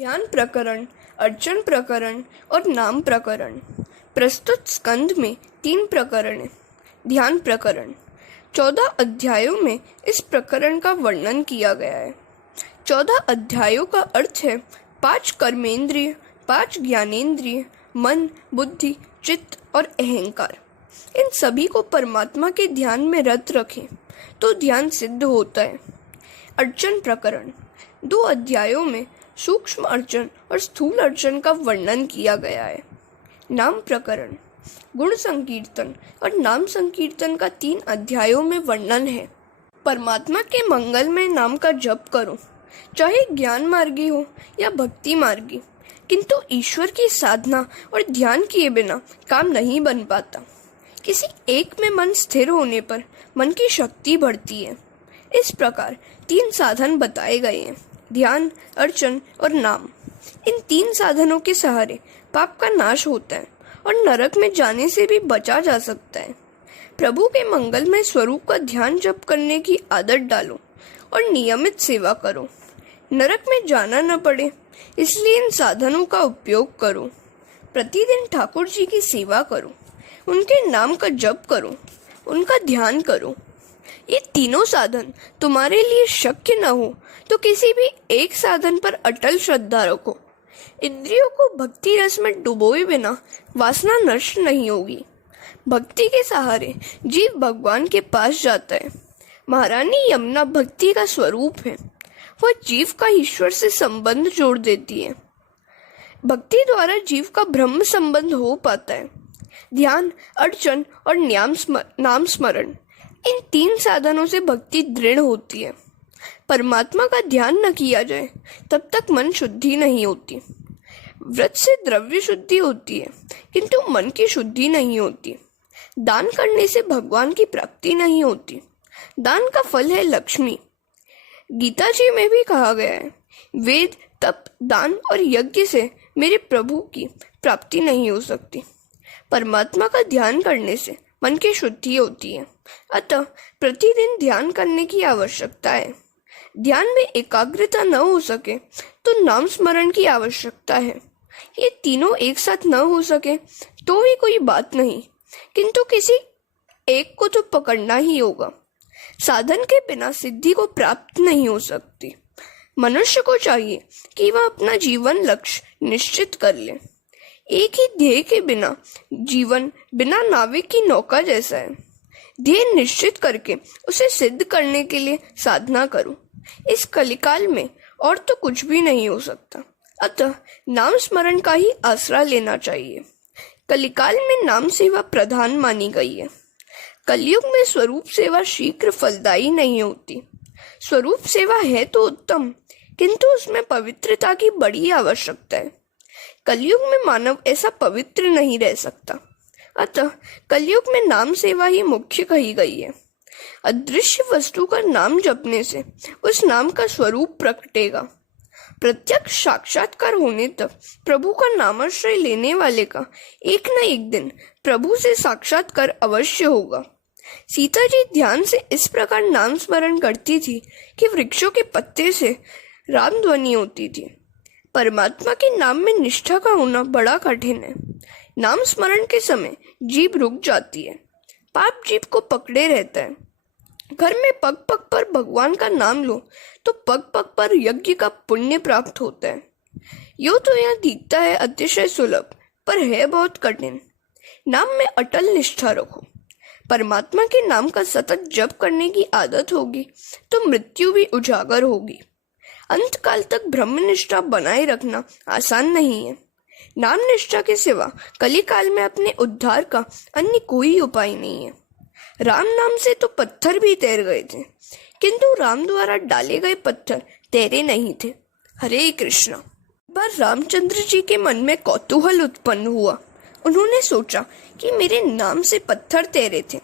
ध्यान प्रकरण, अर्चन प्रकरण और नाम प्रकरण। प्रस्तुत स्कंद में 3 प्रकरण हैं। ध्यान प्रकरण 14 अध्यायों में इस प्रकरण का वर्णन किया गया है। 14 अध्यायों का अर्थ है 5 कर्मेंद्रिय, 5 ज्ञानेंद्रिय, मन, बुद्धि, चित्त और अहंकार। इन सभी को परमात्मा के ध्यान में रत रखें तो ध्यान सिद्ध होता है। अर्चन प्रकरण 2 अध्यायों में सूक्ष्म अर्चन और स्थूल अर्चन का वर्णन किया गया है। नाम प्रकरण गुण संकीर्तन और नाम संकीर्तन का 3 अध्यायों में वर्णन है। परमात्मा के मंगलमय नाम का जप करो, चाहे ज्ञान मार्गी हो या भक्ति मार्गी, किंतु ईश्वर की साधना और ध्यान किए बिना काम नहीं बन पाता। किसी एक में मन स्थिर होने पर मन की शक्ति बढ़ती है। इस प्रकार 3 साधन बताए गए हैं, ध्यान, अर्चन और नाम। इन 3 साधनों के सहारे पाप का नाश होता है और नरक में जाने से भी बचा जा सकता है। प्रभु के मंगलमय स्वरूप का ध्यान जप करने की आदत डालो और नियमित सेवा करो। नरक में जाना न पड़े इसलिए इन साधनों का उपयोग करो। प्रतिदिन ठाकुर जी की सेवा करो, उनके नाम का जप करो, उनका ध्यान करो। ये तीनों साधन तुम्हारे लिए शक्य न हो तो किसी भी एक साधन पर अटल श्रद्धा रखो। इंद्रियों को भक्ति रस में डुबोए बिना वासना नष्ट नहीं होगी। भक्ति के सहारे जीव भगवान के पास जाता है। महारानी यमुना भक्ति का स्वरूप है। वह जीव का ईश्वर से संबंध जोड़ देती है। भक्ति द्वारा जीव का ब्रह्म संबंध हो पाता है। ध्यान, अर्चन और नाम स्मरण, इन 3 साधनों से भक्ति दृढ़ होती है। परमात्मा का ध्यान न किया जाए तब तक मन शुद्धि नहीं होती। व्रत से द्रव्य शुद्धि होती है किंतु मन की शुद्धि नहीं होती। दान करने से भगवान की प्राप्ति नहीं होती। दान का फल है लक्ष्मी। गीता जी में भी कहा गया है, वेद, तप, दान और यज्ञ से मेरे प्रभु की प्राप्ति नहीं हो सकती। परमात्मा का ध्यान करने से मन की शुद्धि होती है। अतः प्रतिदिन ध्यान करने की आवश्यकता है। ध्यान में एकाग्रता न हो सके तो नाम स्मरण की आवश्यकता है। ये तीनों एक साथ न हो सके तो भी कोई बात नहीं, किंतु किसी एक को तो पकड़ना ही होगा। साधन के बिना सिद्धि को प्राप्त नहीं हो सकती। मनुष्य को चाहिए कि वह अपना जीवन लक्ष्य निश्चित कर ले। एक ही ध्येय के बिना जीवन बिना नाविक की नौका जैसा है। ध्येय निश्चित करके उसे सिद्ध करने के लिए साधना करो। इस कलिकाल में और तो कुछ भी नहीं हो सकता, अतः नाम स्मरण का ही आसरा लेना चाहिए। कलिकाल में नाम सेवा प्रधान मानी गई है। कलयुग में स्वरूप सेवा शीघ्र फलदायी नहीं होती। स्वरूप सेवा है तो उत्तम, किंतु उसमें पवित्रता की बड़ी आवश्यकता है। कलयुग में मानव ऐसा पवित्र नहीं रह सकता, अतः कलयुग में नाम सेवा ही मुख्य कही गई है। अदृश्य वस्तु का नाम जपने से उस नाम का स्वरूप प्रकटेगा। प्रत्यक्ष साक्षात्कार होने तक प्रभु का नामाश्रय लेने वाले का एक न एक दिन प्रभु से साक्षात्कार अवश्य होगा। सीता जी ध्यान से इस प्रकार नाम स्मरण करती थी कि वृक्षों के पत्ते से राम ध्वनि होती थी। परमात्मा के नाम में निष्ठा का होना बड़ा कठिन है। नाम स्मरण के समय जीभ रुक जाती है, पाप जीभ को पकड़े रहता है। घर में पग पग पर भगवान का नाम लो तो पग पग पर यज्ञ का पुण्य प्राप्त होता है। यूं तो यह दिखता है अतिशय सुलभ, पर है बहुत कठिन। नाम में अटल निष्ठा रखो। परमात्मा के नाम का सतत जप करने की आदत होगी तो मृत्यु भी उजागर होगी। अंत काल तक ब्रह्मनिष्ठा बनाए रखना आसान नहीं है। नाम निष्ठा के सिवा कलिकाल में अपने उद्धार का अन्य कोई उपाय नहीं है। राम नाम से तो पत्थर भी तैर गए थे, किंतु राम द्वारा डाले गए पत्थर तैरे नहीं थे। हरे कृष्णा। बार रामचंद्र जी के मन में कौतूहल उत्पन्न हुआ। उन्होंने सोचा कि मेरे नाम से पत्थर तैरे थे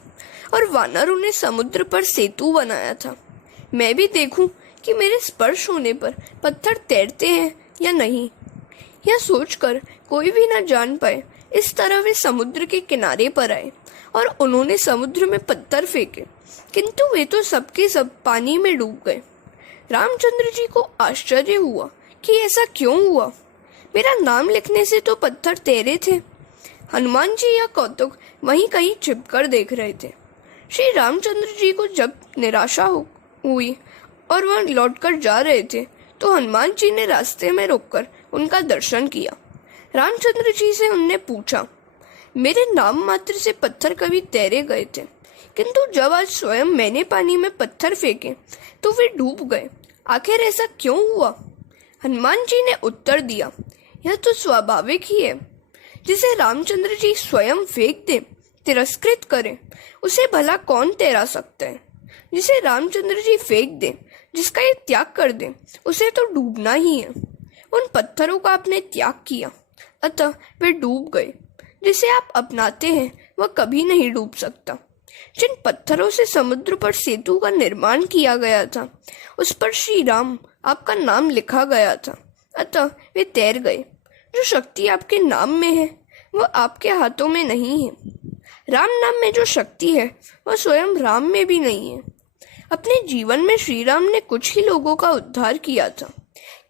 और वानरों ने समुद्र पर सेतु बनाया था। मैं भी देखूं कि मेरे स्पर्श होने पर पत्थर तैरते हैं या नहीं। यह सोचकर कोई भी न जान पाए, इस तरह वे समुद्र के किनारे पर आए और उन्होंने समुद्र में पत्थर फेंके, किंतु वे तो सबके सब पानी में डूब गए। रामचंद्र जी को आश्चर्य हुआ कि ऐसा क्यों हुआ? मेरा नाम लिखने से तो पत्थर तेरे थे। हनुमान जी या कौतुक वहीं कहीं छिपकर देख रहे थे। श्री रामचंद्र जी को जब निराशा हुई और वह लौटकर जा रहे थे तो हनुमान जी ने रास्ते में रोककर उनका दर्शन किया। रामचंद्र जी से उनने पूछा, मेरे नाम मात्र से पत्थर कभी तैरे गए थे, किंतु जब आज स्वयं मैंने पानी में पत्थर फेंके तो वे डूब गए। आखिर ऐसा क्यों हुआ? हनुमान जी ने उत्तर दिया, यह तो स्वाभाविक ही है। जिसे रामचंद्र जी स्वयं फेंक दे, तिरस्कृत करे, उसे भला कौन तैरा सकता है? जिसे रामचंद्र जी फेंक दे, जिसका ये त्याग कर दे, उसे तो डूबना ही है। उन पत्थरों का आपने त्याग किया, अतः वे डूब गए। जिसे आप अपनाते हैं वह कभी नहीं डूब सकता। जिन पत्थरों से समुद्र पर सेतु का निर्माण किया गया था, उस पर श्री राम आपका नाम लिखा गया था, अतः वे तैर गए। जो शक्ति आपके नाम में है वह आपके हाथों में नहीं है। राम नाम में जो शक्ति है वह स्वयं राम में भी नहीं है। अपने जीवन में श्री राम ने कुछ ही लोगों का उद्धार किया था,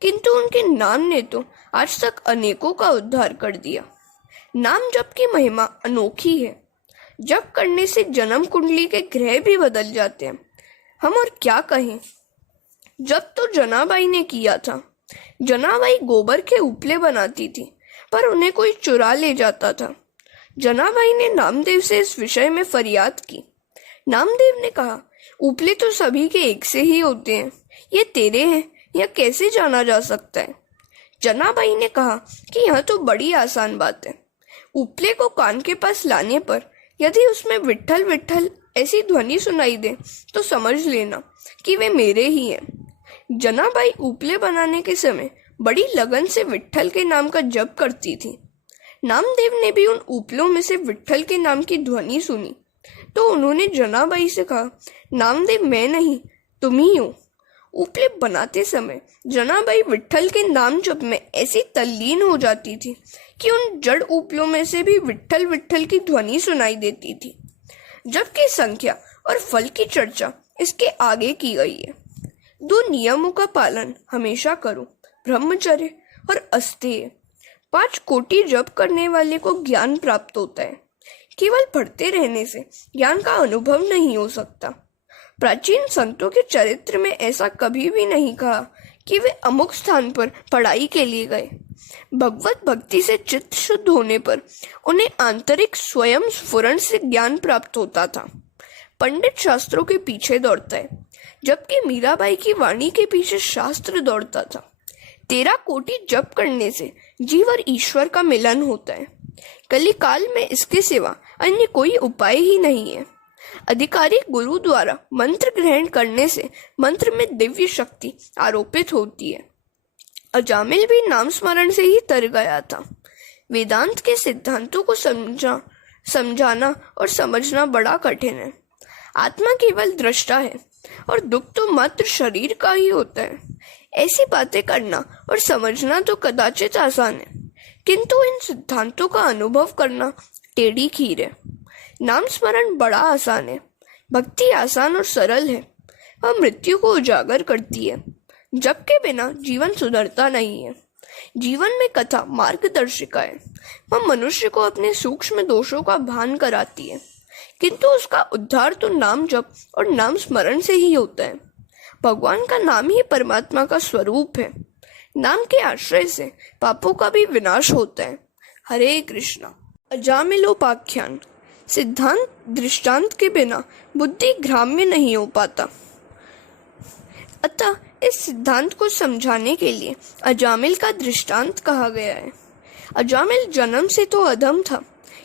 किंतु उनके नाम ने तो आज तक अनेकों का उद्धार कर दिया। नाम जप की महिमा अनोखी है। जप करने से जन्म कुंडली के ग्रह भी बदल जाते हैं। हम और क्या कहें। जब तो जनाबाई ने किया था। जनाबाई गोबर के उपले बनाती थी, पर उन्हें कोई चुरा ले जाता था। जनाबाई ने नामदेव से इस विषय में फरियाद की। नामदेव ने कहा, उपले तो सभी के एक से ही होते हैं, ये तेरे हैं, यह कैसे जाना जा सकता है? जनाबाई ने कहा कि यह तो बड़ी आसान बात है। उपले को कान के पास लाने पर यदि उसमें विट्ठल विट्ठल ऐसी ध्वनि सुनाई दे तो समझ लेना कि वे मेरे ही हैं। जनाबाई उपले बनाने के समय बड़ी लगन से विट्ठल के नाम का जप करती थी। नामदेव ने भी उन उपलों में से विट्ठल के नाम की ध्वनि सुनी तो उन्होंने जनाबाई से कहा, नामदेव मैं नहीं, तुम ही हो। उपले बनाते समय जनाबाई विट्ठल के नाम जप में ऐसी तल्लीन हो जाती थी कि उन जड़ उपलों में से भी विट्ठल विट्ठल की ध्वनि सुनाई देती थी। जप की संख्या और फल की चर्चा इसके आगे की गई है। 2 नियमों का पालन हमेशा करो, ब्रह्मचर्य और अस्तेय। 5 कोटि जप करने वाले को ज्ञान प्राप्त होता है। केवल पढ़ते रहने से ज्ञान का अनुभव नहीं हो सकता। प्राचीन संतों के चरित्र में ऐसा कभी भी नहीं कहा कि वे अमुक स्थान पर पढ़ाई के लिए गए। भगवत भक्ति से चित्त शुद्ध होने पर उन्हें आंतरिक स्वयं स्फुरण से ज्ञान प्राप्त होता था। पंडित शास्त्रों के पीछे दौड़ता है, जबकि मीराबाई की वाणी के पीछे शास्त्र दौड़ता था। 13 कोटि जप करने से जीव और ईश्वर का मिलन होता है। कलिकाल में इसके सिवा अन्य कोई उपाय ही नहीं है। अधिकारी गुरु द्वारा मंत्र ग्रहण करने से मंत्र में दिव्य शक्ति आरोपित होती है। अजामिल भी नाम स्मरण से ही तर गया था। वेदांत के सिद्धांतों को समझाना और समझना बड़ा कठिन है। आत्मा केवल दृष्टा है और दुख तो मात्र शरीर का ही होता है। ऐसी बातें करना और समझना तो कदाचित आसान है, किंतु इन सिद्धांतों का अनुभव करना टेढ़ी खीर है। नाम स्मरण बड़ा आसान है, भक्ति आसान और सरल है। वह मृत्यु को उजागर करती है, जप के बिना जीवन सुधरता नहीं है। जीवन में कथा मार्गदर्शिका है। वह मनुष्य को अपने सूक्ष्म दोषों का भान कराती है, किंतु उसका उद्धार तो नाम जप और नाम स्मरण से ही होता है। भगवान का नाम ही परमात्मा का स्वरूप है। नाम के आश्रय से पापों का भी विनाश होता है। हरे कृष्णा। अजामिलोपाख्यान। सिद्धांत दृष्टांत के बिना बुद्धि ग्राम्य नहीं हो पाता, अतः इस सिद्धांत को समझाने के लिए अजामिल का दृष्टांत कहा गया है। अजामिल जन्म से तो अधम था,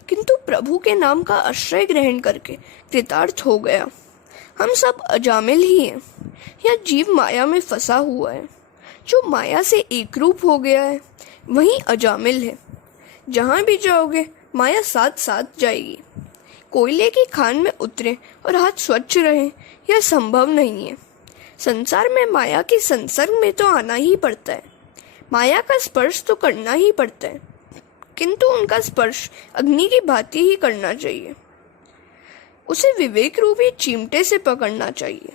किंतु प्रभु के नाम का आश्रय ग्रहण करके कृतार्थ हो गया। हम सब अजामिल ही हैं। यह जीव माया में फंसा हुआ है। जो माया से एक रूप हो गया है वही अजामिल है। जहां भी जाओगे माया साथ साथ जाएगी। कोयले की खान में उतरे और हाथ स्वच्छ रहे, यह संभव नहीं है। संसार में माया के संसर्ग में तो आना ही पड़ता है। माया का स्पर्श तो करना ही पड़ता है, किंतु उनका स्पर्श अग्नि की भांति ही करना चाहिए। उसे विवेक रूपी चिमटे से पकड़ना चाहिए।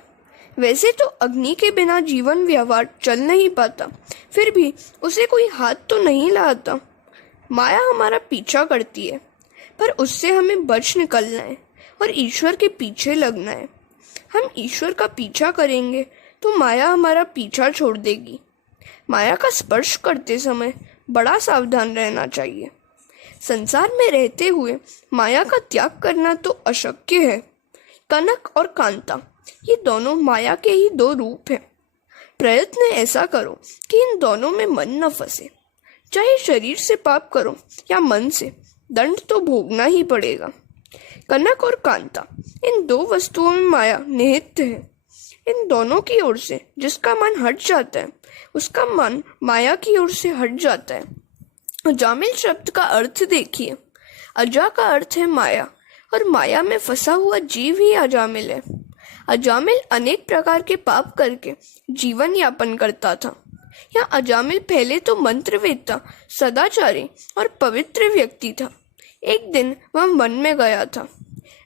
वैसे तो अग्नि के बिना जीवन व्यवहार चल नहीं पाता, फिर भी उसे कोई हाथ तो नहीं लाता। माया हमारा पीछा करती है, पर उससे हमें बच निकलना है और ईश्वर के पीछे लगना है। हम ईश्वर का पीछा करेंगे तो माया हमारा पीछा छोड़ देगी। माया का स्पर्श करते समय बड़ा सावधान रहना चाहिए। संसार में रहते हुए माया का त्याग करना तो अशक्य है। कनक और कांता ये दोनों माया के ही दो रूप हैं। प्रयत्न ऐसा करो कि इन दोनों में मन न फंसे। चाहे शरीर से पाप करो या मन से, दंड तो भोगना ही पड़ेगा। कनक और कांता इन दो वस्तुओं में माया निहित है। इन दोनों की ओर से जिसका मन हट जाता है, उसका मन माया की ओर से हट जाता है। अजामिल शब्द का अर्थ देखिए। अजा का अर्थ है माया, और माया में फंसा हुआ जीव ही अजामिल है। अजामिल अनेक प्रकार के पाप करके जीवन यापन करता था। यह अजामिल पहले तो मंत्रवेत्ता, सदाचारी और पवित्र व्यक्ति था। एक दिन वह वन में गया था।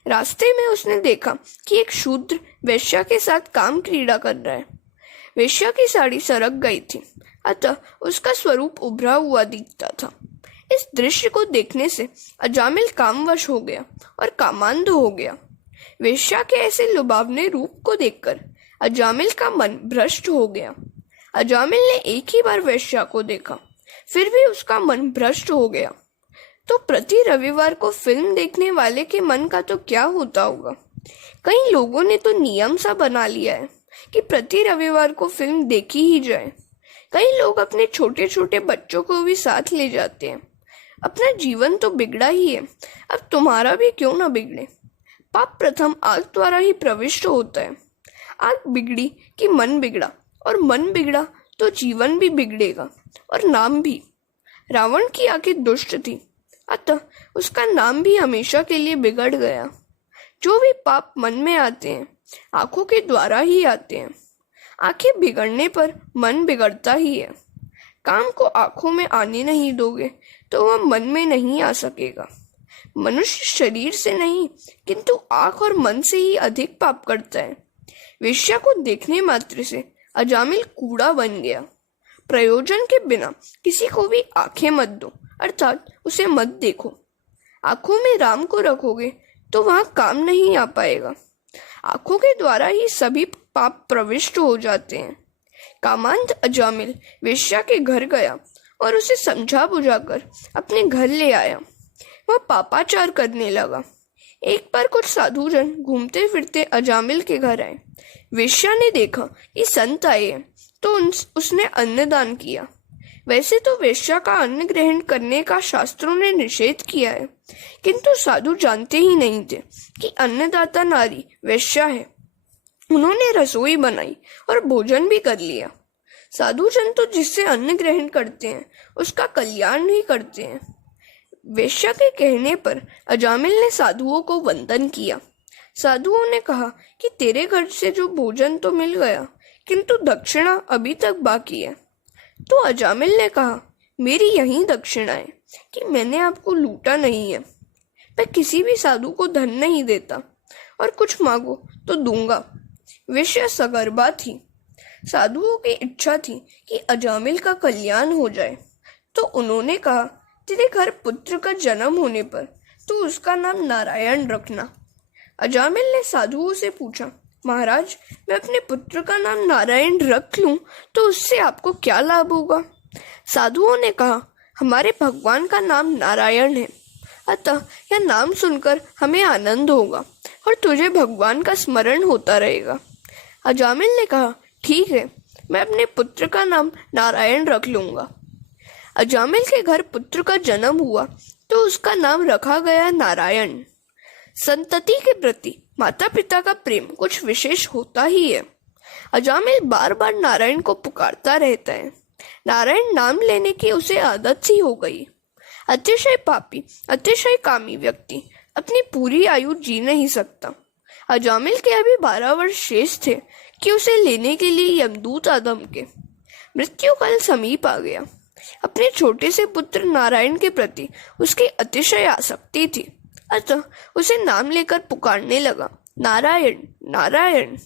रास्ते में उसने देखा कि एक शूद्र वेश्या के साथ काम क्रीड़ा कर रहा है। वेश्या की साड़ी सरक गई थी, अतः उसका स्वरूप उभरा हुआ दिखता था। इस दृश्य को देखने से अजामिल कामवश हो गया और कामांध हो गया। वेश्या के ऐसे लुभावने रूप को देखकर अजामिल का मन भ्रष्ट हो गया। अजामिल ने एक ही बार वेश्या को देखा, फिर भी उसका मन भ्रष्ट हो गया। तो प्रति रविवार को फिल्म देखने वाले के मन का तो क्या होता होगा। कई लोगों ने तो नियम सा बना लिया है कि प्रति रविवार को फिल्म देखी ही जाए। कई लोग अपने छोटे छोटे बच्चों को भी साथ ले जाते हैं। अपना जीवन तो बिगड़ा ही है, अब तुम्हारा भी क्यों ना बिगड़े। पाप प्रथम आग द्वारा ही प्रविष्ट होता है। आग बिगड़ी कि मन बिगड़ा, और मन बिगड़ा तो जीवन भी बिगड़ेगा और नाम भी। रावण की आंखें दुष्ट थी, अतः उसका नाम भी हमेशा के लिए बिगड़ गया। जो भी पाप मन में आते हैं, आंखों के द्वारा ही आते हैं। आंखें बिगड़ने पर मन बिगड़ता ही है। काम को आंखों में आने नहीं दोगे तो वह मन में नहीं आ सकेगा। मनुष्य शरीर से नहीं, किंतु आंख और मन से ही अधिक पाप करता है। वेश्या को देखने मात्र से अजामिल कूड़ा बन गया। प्रयोजन के बिना किसी को भी आंखें मत दो, अर्थात उसे मत देखो। आंखों में राम को रखोगे तो वहां काम नहीं आ पाएगा। आंखों के द्वारा ही सभी पाप प्रविष्ट हो जाते हैं। कामांध अजामिल वेश्या के घर गया और उसे समझा बुझाकर अपने घर ले आया। वह पापाचार करने लगा। एक बार कुछ साधुजन घूमते फिरते अजामिल के घर आए। वेश्या ने देखा कि संत आए हैं, तो उसने अन्नदान किया। वैसे तो वेश्या का अन्न ग्रहण करने का शास्त्रों ने निषेध किया है, किंतु साधु जानते ही नहीं थे कि अन्नदाता नारी वेश्या है। उन्होंने रसोई बनाई और भोजन भी कर लिया। साधुजन तो जिससे अन्न ग्रहण करते हैं उसका कल्याण ही करते हैं। वेश्या के कहने पर अजामिल ने साधुओं को वंदन किया। साधुओं ने कहा कि तेरे घर से जो भोजन तो मिल गया, किंतु दक्षिणा अभी तक बाकी है। तो अजामिल ने कहा, मेरी यही दक्षिणा है कि मैंने आपको लूटा नहीं है। मैं किसी भी साधु को धन नहीं देता, और कुछ मांगो तो दूंगा। वेश्या सगर्भा थी। साधुओं की इच्छा थी कि अजामिल का कल्याण हो जाए, तो उन्होंने कहा, तेरे घर पुत्र का जन्म होने पर तो उसका नाम नारायण रखना। अजामिल ने साधुओं से पूछा, महाराज, मैं अपने पुत्र का नाम नारायण रख लूं तो उससे आपको क्या लाभ होगा। साधुओं ने कहा, हमारे भगवान का नाम नारायण है, अतः यह नाम सुनकर हमें आनंद होगा और तुझे भगवान का स्मरण होता रहेगा। अजामिल ने कहा, ठीक है, मैं अपने पुत्र का नाम नारायण रख लूंगा। अजामिल के घर पुत्र का जन्म हुआ तो उसका नाम रखा गया नारायण। संतति के प्रति माता पिता का प्रेम कुछ विशेष होता ही है। अजामिल बार बार नारायण को पुकारता रहता है। नारायण नाम लेने की उसे आदत सी हो गई। अतिशय पापी, अतिशय कामी व्यक्ति अपनी पूरी आयु जी नहीं सकता। अजामिल के अभी 12 वर्ष शेष थे कि उसे लेने के लिए यमदूत आ धमके। मृत्यु काल समीप आ गया। अपने छोटे से पुत्र नारायण के प्रति उसकी अतिशय आसक्ति थी, अतः उसे नाम लेकर पुकारने लगा, नारायण नारायण।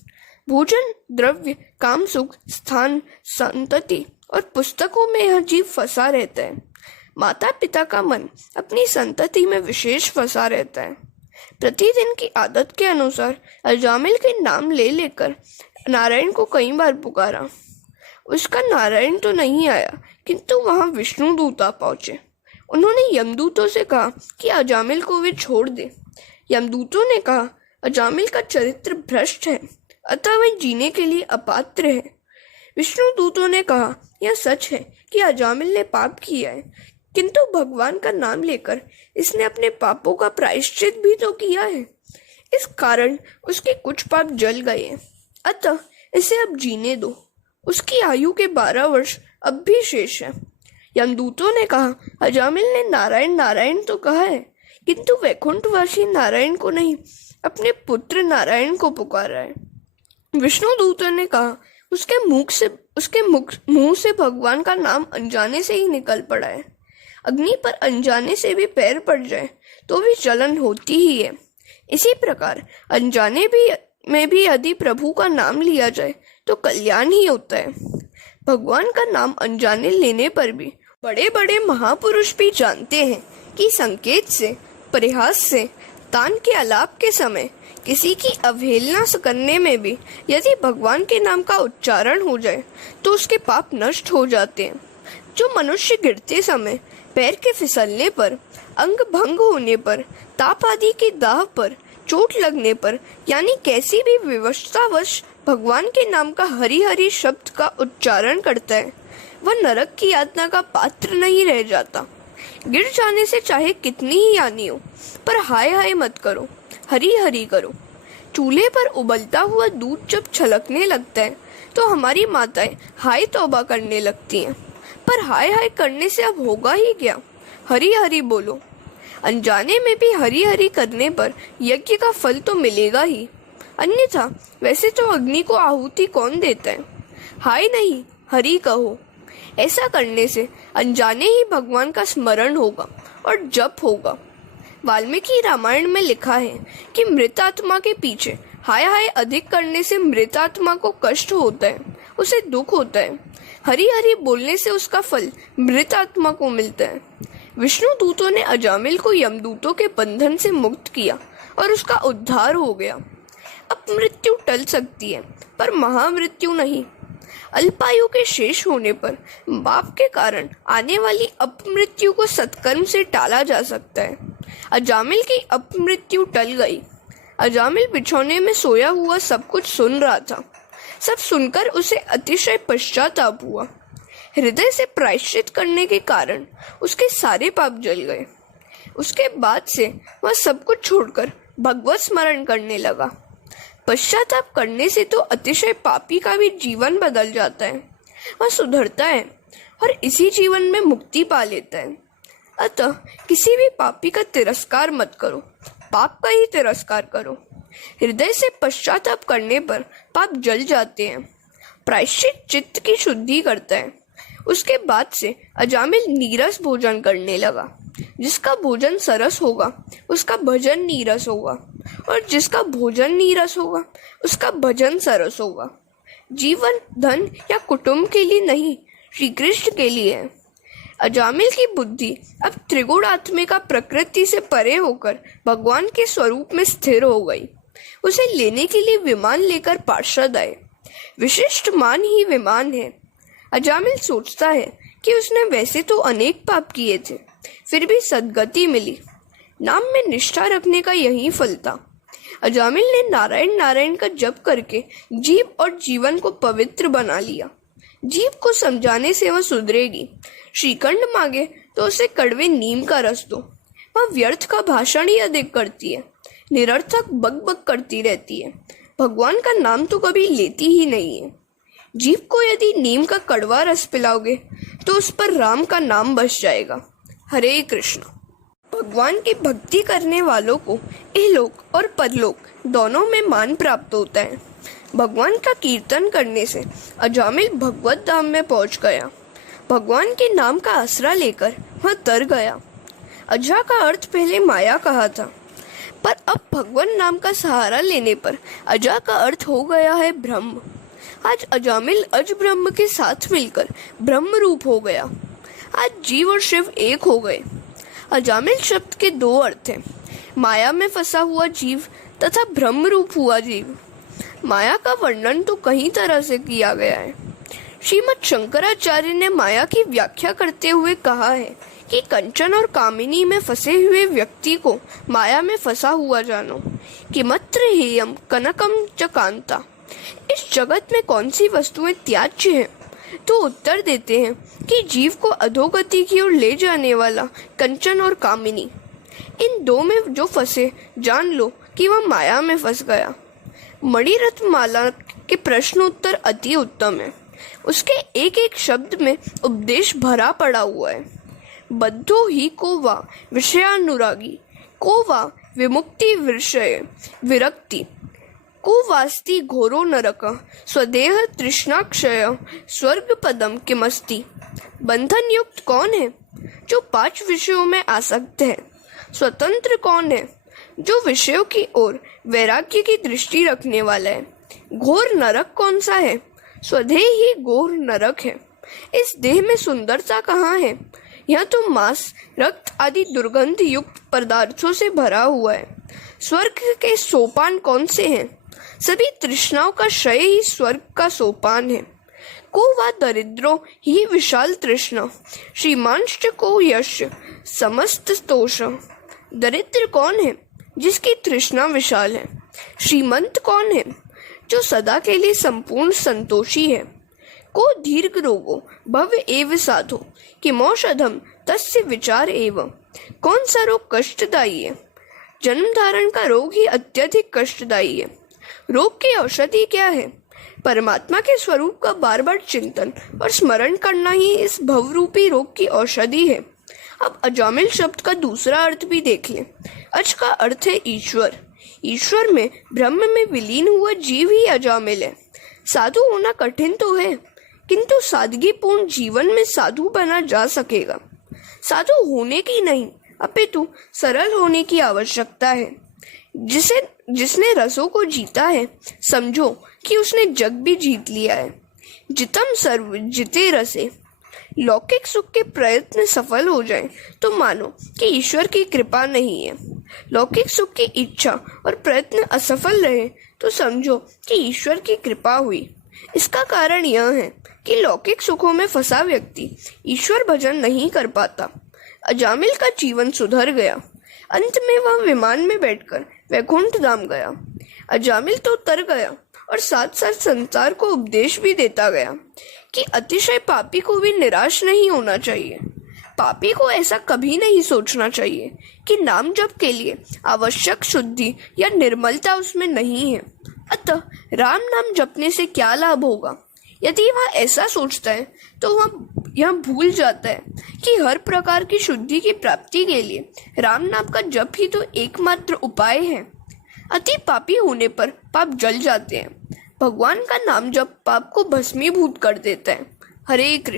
भोजन, द्रव्य, काम सुख, स्थान, संतति और पुस्तकों में यह जीव फंसा रहता है। माता पिता का मन अपनी संतति में विशेष फंसा रहता है। प्रतिदिन की आदत के अनुसार अजामिल के नाम ले लेकर नारायण को कई बार पुकारा। उसका नारायण तो नहीं आया, किंतु वहां विष्णु दूत आ पहुंचे। उन्होंने यमदूतों से कहा कि अजामिल को वे छोड़ दे। यमदूतों ने कहा, अजामिल का चरित्र भ्रष्ट है, अतः वह जीने के लिए अपात्र है। विष्णु दूतों ने कहा, यह सच है कि अजामिल ने पाप किया है, किंतु भगवान का नाम लेकर इसने अपने पापों का प्रायश्चित भी तो किया है। इस कारण उसके कुछ पाप जल गए हैं, अतः इसे अब जीने दो। उसकी आयु के 12 वर्ष अब भी शेष है। यमदूतों ने कहा, अजामिल ने नारायण नारायण तो कहा है, किंतु वैकुंठवासी नारायण को नहीं, अपने पुत्र नारायण को पुकारा है। विष्णु दूतों ने कहा, उसके मुंह से भगवान का नाम अनजाने से ही निकल पड़ा है। अग्नि पर अनजाने से भी पैर पड़ जाए तो भी जलन होती ही है। इसी प्रकार अनजाने में भी यदि प्रभु का नाम लिया जाए तो कल्याण ही होता है। भगवान का नाम अनजाने लेने पर भी बड़े बड़े महापुरुष भी जानते हैं कि संकेत से, परिहास से, तान के आलाप के समय किसी की अवहेलना करने में भी यदि भगवान के नाम का उच्चारण हो जाए तो उसके पाप नष्ट हो जाते हैं। जो मनुष्य गिरते समय पैर के फिसलने पर, अंग भंग होने पर, ताप आदि के दाह पर, चोट लगने पर, यानी कैसी भी विवशतावश भगवान के नाम का हरि हरि शब्द का उच्चारण करता है, वह नरक की यातना का पात्र नहीं रह जाता। गिर जाने से चाहे कितनी ही हानि हो, पर हाय हाय मत करो, हरि हरि करो। चूल्हे पर उबलता हुआ दूध जब छलकने लगता है तो हमारी माताएं हाय तौबा करने लगती हैं, पर हाय हाय करने से अब होगा ही क्या, हरि हरि बोलो। अनजाने में भी हरि हरि करने पर यज्ञ का फल तो मिलेगा ही, अन्यथा वैसे तो अग्नि को आहुति कौन देता है। हाय नहीं, हरि कहो। ऐसा करने से अनजाने ही भगवान का स्मरण होगा और जप होगा। वाल्मीकि रामायण में लिखा है कि मृत आत्मा के पीछे हाय हाय अधिक करने से मृत आत्मा को कष्ट होता है, उसे दुख होता है। हरि हरि बोलने से उसका फल मृत आत्मा को मिलता है। विष्णु दूतों ने अजामिल को यमदूतों के बंधन से मुक्त किया और उसका उद्धार हो गया। अब मृत्यु टल सकती है, पर महामृत्यु नहीं। अल्पायु के शेष होने पर पाप के कारण आने वाली अपमृत्यु को सत्कर्म से टाला जा सकता है। अजामिल की अपमृत्यु टल गई। अजामिल बिछौने में सोया हुआ सब कुछ सुन रहा था। सब सुनकर उसे अतिशय पश्चाताप हुआ। हृदय से प्रायश्चित करने के कारण उसके सारे पाप जल गए। उसके बाद से वह सब कुछ छोड़कर भगवत स्मरण करने लगा। पश्चाताप करने से तो अतिशय पापी का भी जीवन बदल जाता है, वह सुधरता है और इसी जीवन में मुक्ति पा लेता है। अतः किसी भी पापी का तिरस्कार मत करो, पाप का ही तिरस्कार करो। हृदय से पश्चाताप करने पर पाप जल जाते हैं। प्रायश्चित चित्त की शुद्धि करता है। उसके बाद से अजामिल नीरस भोजन करने लगा। जिसका भोजन सरस होगा उसका भजन नीरस होगा, और जिसका भोजन नीरस होगा उसका भजन सरस होगा। जीवन धन या कुटुंब के लिए नहीं, श्री कृष्ण के लिए है। अजामिल की बुद्धि अब त्रिगुणात्मिका प्रकृति से परे होकर भगवान के स्वरूप में स्थिर हो गई। उसे लेने के लिए विमान लेकर पार्षद आए। विशिष्ट मान ही विमान है। अजामिल सोचता है कि उसने वैसे तो अनेक पाप किए थे, फिर भी सद्गति मिली। नाम में निष्ठा रखने का यही फल था। अजामिल ने नारायण नारायण का जप करके जीव और जीवन को पवित्र बना लिया। जीव को समझाने से वह सुधरेगी। श्रीखंड मांगे तो उसे कड़वे नीम का रस दो। वह व्यर्थ का भाषण ही अधिक करती है, निरर्थक बक करती रहती है। भगवान का नाम तो कभी लेती ही नहीं है। जीव को यदि नीम का कड़वा रस पिलाओगे तो उस पर राम का नाम बस जाएगा। हरे कृष्ण। भगवान की भक्ति करने वालों को इहलोक और परलोक दोनों में मान प्राप्त होता है। भगवान का कीर्तन करने से अजामिल भगवत धाम में पहुंच गया। भगवान के नाम का आसरा लेकर वह तर गया। अजा का अर्थ पहले माया कहा था, पर अब भगवान नाम का सहारा लेने पर अजा का अर्थ हो गया है ब्रह्म। आज अजामिल अज ब्रह्म के साथ मिलकर ब्रह्म रूप हो गया। आज जीव और शिव एक हो गए। अजामिल शब्द के दो अर्थ हैं, माया में फंसा हुआ जीव तथा ब्रह्म रूप हुआ जीव। माया का वर्णन तो कई तरह से किया गया है। श्रीमद् शंकराचार्य ने माया की व्याख्या करते हुए कहा है कि कंचन और कामिनी में फंसे हुए व्यक्ति को माया में फंसा हुआ जानो। किमत्र हेयम कनकम च कांता। इस जगत में कौन सी वस्तुएं त्याज्य हैं? तो उत्तर देते हैं कि जीव को अधोगति की ओर ले जाने वाला कंचन और कामिनी। इन दो में जो फंसे, जान लो कि वह माया में फंस गया। मणिरत्न माला के प्रश्न उत्तर अति उत्तम है। उसके एक एक शब्द में उपदेश भरा पड़ा हुआ है। बद्धो ही को वा विषयानुरागी, को वा विमुक्ति विषय विरक्ति, को वास्ति घोरो नरक, स्वदेह तृष्णाक्षय स्वर्ग पदम किमस्ति। बंधन युक्त कौन है? जो 5 विषयों में आसक्त है। स्वतंत्र कौन है? जो विषयों की ओर वैराग्य की दृष्टि रखने वाला है। घोर नरक कौन सा है? स्वदेह ही घोर नरक है। इस देह में सुंदरता कहाँ है? यह तो मांस, रक्त आदि दुर्गंध युक्त पदार्थों से भरा हुआ है। स्वर्ग के सोपान कौन से हैं? सभी तृष्णाओं का क्षय ही स्वर्ग का सोपान है। को वा दरिद्रो ही विशाल तृष्णा, श्रीमांश्च को यश समस्त तोष। दरिद्र कौन है? जिसकी तृष्णा विशाल है। श्रीमंत कौन है? जो सदा के लिए संपूर्ण संतोषी है। को दीर्घ रोगो भव्य एव साधो, किमौषधम तस्य विचार एव। कौन सा रोग कष्टदायी है? जन्म धारण का रोग ही अत्यधिक कष्टदायी है। रोग की औषधि क्या है? परमात्मा के स्वरूप का बार बार चिंतन और स्मरण करना ही इस भवरूपी रोग की औषधि है। अब अजामिल शब्द का दूसरा अर्थ भी देख लें। अज का अर्थ है ईश्वर। ईश्वर में, ब्रह्म में विलीन हुआ जीव ही अजामिल है। साधु होना कठिन तो है, किंतु सादगीपूर्ण जीवन में साधु बना जा सकेगा। साधु होने की नहीं, अपितु सरल होने की आवश्यकता है। जिसने रसों को जीता है, समझो कि उसने जग भी जीत लिया है। जितम सर्व जिते रसे। लौकिक सुख के प्रयत्न सफल हो जाएं तो मानो कि ईश्वर की कृपा नहीं है। लौकिक सुख की इच्छा और प्रयत्न असफल रहे तो समझो कि ईश्वर की कृपा हुई। इसका कारण यह है कि लौकिक सुखों में फंसा व्यक्ति ईश्वर भजन नहीं कर पाता। अजामिल का जीवन सुधर गया। अंत में वह विमान में बैठकर वैकुंठ धाम गया। अजामिल तो तर गया और साथ साथ संसार को उपदेश भी देता गया कि अतिशय पापी को भी निराश नहीं होना चाहिए। पापी को ऐसा कभी नहीं सोचना चाहिए कि नाम जप के लिए आवश्यक शुद्धि या निर्मलता उसमें नहीं है, अतः राम नाम जपने से क्या लाभ होगा। यदि वह ऐसा सोचता है तो वह यह भूल जाता है कि हर प्रकार की शुद्धि की प्राप्ति के लिए राम नाम का जप ही तो एकमात्र उपाय है। अति पापी होने पर पाप जल जाते हैं। भगवान का नाम जप पाप को भस्मीभूत कर देता है। हरे कृष्ण।